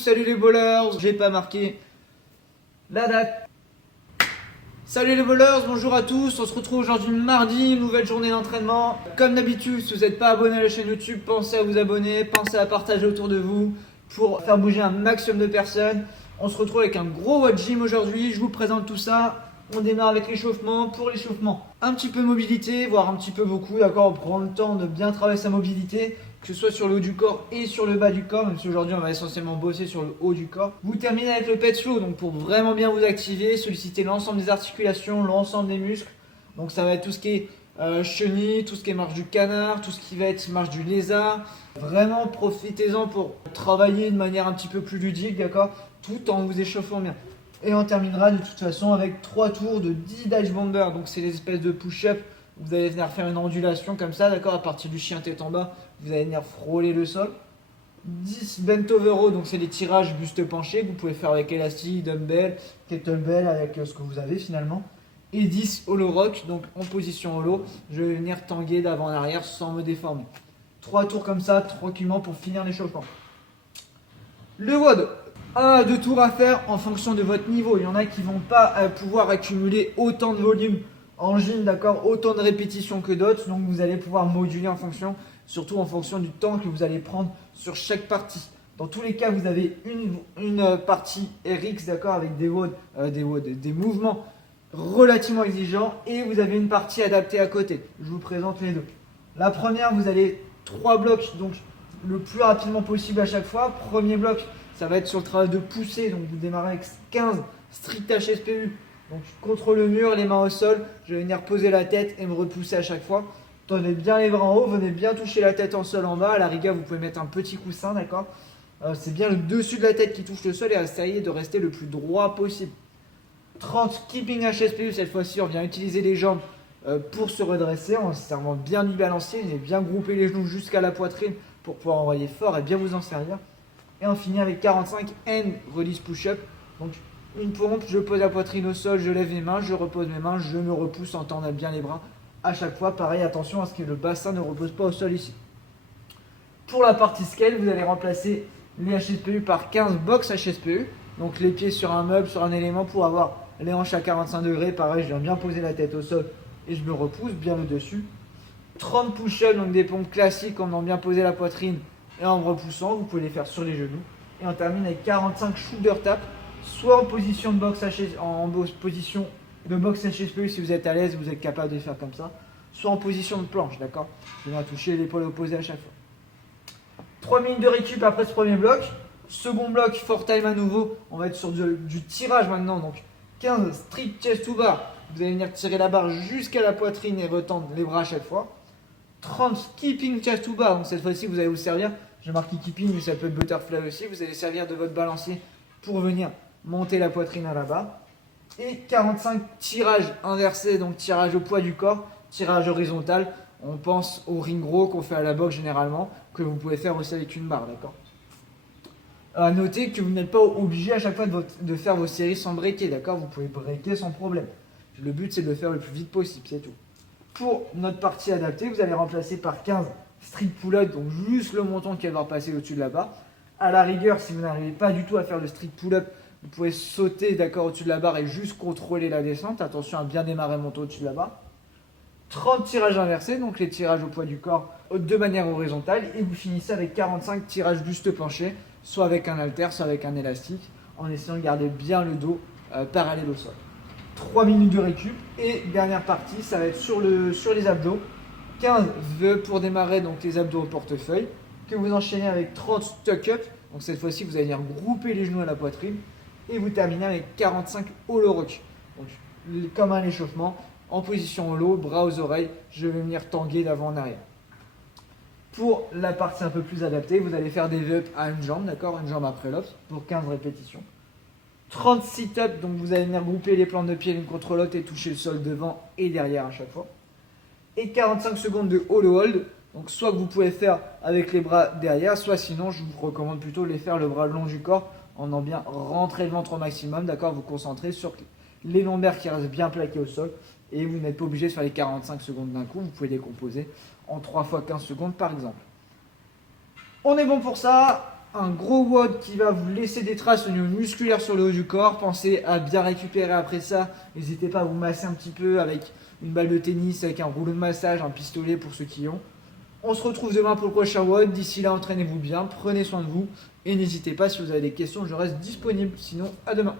salut les bowlers, j'ai pas marqué la date. Salut les bowlers, bonjour à tous, on se retrouve aujourd'hui mardi, nouvelle journée d'entraînement. Comme d'habitude, si vous n'êtes pas abonné à la chaîne YouTube, pensez à vous abonner, pensez à partager autour de vous pour faire bouger un maximum de personnes. On se retrouve avec un gros watch gym aujourd'hui, je vous présente tout ça. On démarre avec l'échauffement. Pour l'échauffement, un petit peu mobilité, voire un petit peu beaucoup, d'accord. On prend le temps de bien travailler sa mobilité, que ce soit sur le haut du corps et sur le bas du corps, même si aujourd'hui on va essentiellement bosser sur le haut du corps. Vous terminez avec le pet slow, donc pour vraiment bien vous activer, solliciter l'ensemble des articulations, l'ensemble des muscles. Donc ça va être tout ce qui est chenille, tout ce qui est marche du canard, tout ce qui va être marche du lézard. Vraiment profitez-en pour travailler de manière un petit peu plus ludique, d'accord, tout en vous échauffant bien. Et on terminera de toute façon avec 3 tours de 10 dive bomber. Donc c'est l'espèce de push-up. Vous allez venir faire une ondulation comme ça, d'accord, à partir du chien tête en bas. Vous allez venir frôler le sol. 10 bent over row, donc c'est les tirages buste penché que vous pouvez faire avec élastique, dumbbell, kettlebell, avec ce que vous avez finalement. Et 10 hollow rock, donc en position hollow. Je vais venir tanguer d'avant en arrière sans me déformer. 3 tours comme ça, tranquillement pour finir l'échauffement. Le WOD. 1 à 2 tours à faire en fonction de votre niveau. Il y en a qui ne vont pas pouvoir accumuler autant de volume en gym, d'accord, autant de répétitions que d'autres. Donc vous allez pouvoir moduler en fonction, surtout en fonction du temps que vous allez prendre sur chaque partie. Dans tous les cas, vous avez une partie RX, d'accord, avec des mouvements relativement exigeants, et vous avez une partie adaptée à côté. Je vous présente les deux. La première, vous avez 3 blocs, donc le plus rapidement possible à chaque fois. Premier bloc, ça va être sur le travail de poussée, donc vous démarrez avec 15 strict HSPU, donc contre le mur, les mains au sol, je vais venir poser la tête et me repousser à chaque fois. Tenez bien les bras en haut, venez bien toucher la tête en sol en bas, à la rigueur vous pouvez mettre un petit coussin, d'accord. C'est bien le dessus de la tête qui touche le sol et essayez de rester le plus droit possible. 30 keeping HSPU, cette fois-ci on vient utiliser les jambes pour se redresser en servant bien du balancier, et bien grouper les genoux jusqu'à la poitrine pour pouvoir envoyer fort et bien vous en servir. Et on finit avec 45 end release push-up. Donc une pompe, je pose la poitrine au sol, je lève mes mains, je repose mes mains, je me repousse en tendant bien les bras. À chaque fois, pareil, attention à ce que le bassin ne repose pas au sol ici. Pour la partie scale, vous allez remplacer les HSPU par 15 box HSPU. Donc les pieds sur un meuble, sur un élément pour avoir les hanches à 45 degrés. Pareil, je viens bien poser la tête au sol et je me repousse bien le dessus. 30 push-ups, donc des pompes classiques en ayant bien posé la poitrine et en me repoussant. Vous pouvez les faire sur les genoux. Et on termine avec 45 shoulder tap, soit en position de box position de box HSPU si vous êtes à l'aise, vous êtes capable de les faire comme ça, soit en position de planche, d'accord. Je vais toucher l'épaule opposée à chaque fois. 3 minutes de récup après ce premier bloc. Second bloc, for time à nouveau. On va être sur du tirage maintenant. Donc 15 strict chest to bar. Vous allez venir tirer la barre jusqu'à la poitrine et retendre les bras à chaque fois. 30 keeping chest to bar. Donc cette fois-ci, vous allez vous servir. J'ai marqué keeping, mais ça peut être butterfly aussi. Vous allez servir de votre balancier pour venir monter la poitrine à la barre. Et 45 tirages inversés, donc tirage au poids du corps, tirage horizontal. On pense au ring row qu'on fait à la boxe généralement, que vous pouvez faire aussi avec une barre, d'accord. À noter que vous n'êtes pas obligé à chaque fois de faire vos séries sans breaker, d'accord. Vous pouvez breaker sans problème. Le but c'est de le faire le plus vite possible, c'est tout. Pour notre partie adaptée, vous allez remplacer par 15 strict pull-up, donc juste le montant qui va devoir passer au-dessus de la barre. À la rigueur, si vous n'arrivez pas du tout à faire le strict pull-up, vous pouvez sauter, d'accord, au-dessus de la barre et juste contrôler la descente. Attention à bien démarrer, monter au-dessus de la barre. 30 tirages inversés, donc les tirages au poids du corps de manière horizontale. Et vous finissez avec 45 tirages buste penché, soit avec un haltère, soit avec un élastique, en essayant de garder bien le dos parallèle au sol. 3 minutes de récup. Et dernière partie, ça va être sur les abdos. 15 vœux pour démarrer, donc les abdos au portefeuille, que vous enchaînez avec 30 tuck-up. Donc cette fois-ci, vous allez venir grouper les genoux à la poitrine. Et vous terminez avec 45 hollow rock. Donc comme un échauffement, en position hollow, bras aux oreilles, je vais venir tanguer d'avant en arrière. Pour la partie un peu plus adaptée, vous allez faire des V-up à une jambe, d'accord, une jambe après l'autre, pour 15 répétitions. 30 sit-up, donc vous allez venir grouper les plantes de pied l'une contre l'autre et toucher le sol devant et derrière à chaque fois. Et 45 secondes de hollow hold, donc soit que vous pouvez faire avec les bras derrière, soit sinon je vous recommande plutôt de les faire le bras le long du corps, en ayant bien rentré le ventre au maximum, d'accord, vous concentrez sur les lombaires qui restent bien plaqués au sol. Et vous n'êtes pas obligé de faire les 45 secondes d'un coup, vous pouvez les composer en 3 fois 15 secondes par exemple. On est bon pour ça. un gros WOD qui va vous laisser des traces au niveau musculaire sur le haut du corps. Pensez à bien récupérer après ça. N'hésitez pas à vous masser un petit peu avec une balle de tennis, avec un rouleau de massage, un pistolet pour ceux qui ont. On se retrouve demain pour le prochain WOD. D'ici là, entraînez-vous bien, prenez soin de vous. Et n'hésitez pas, si vous avez des questions, je reste disponible. Sinon, à demain.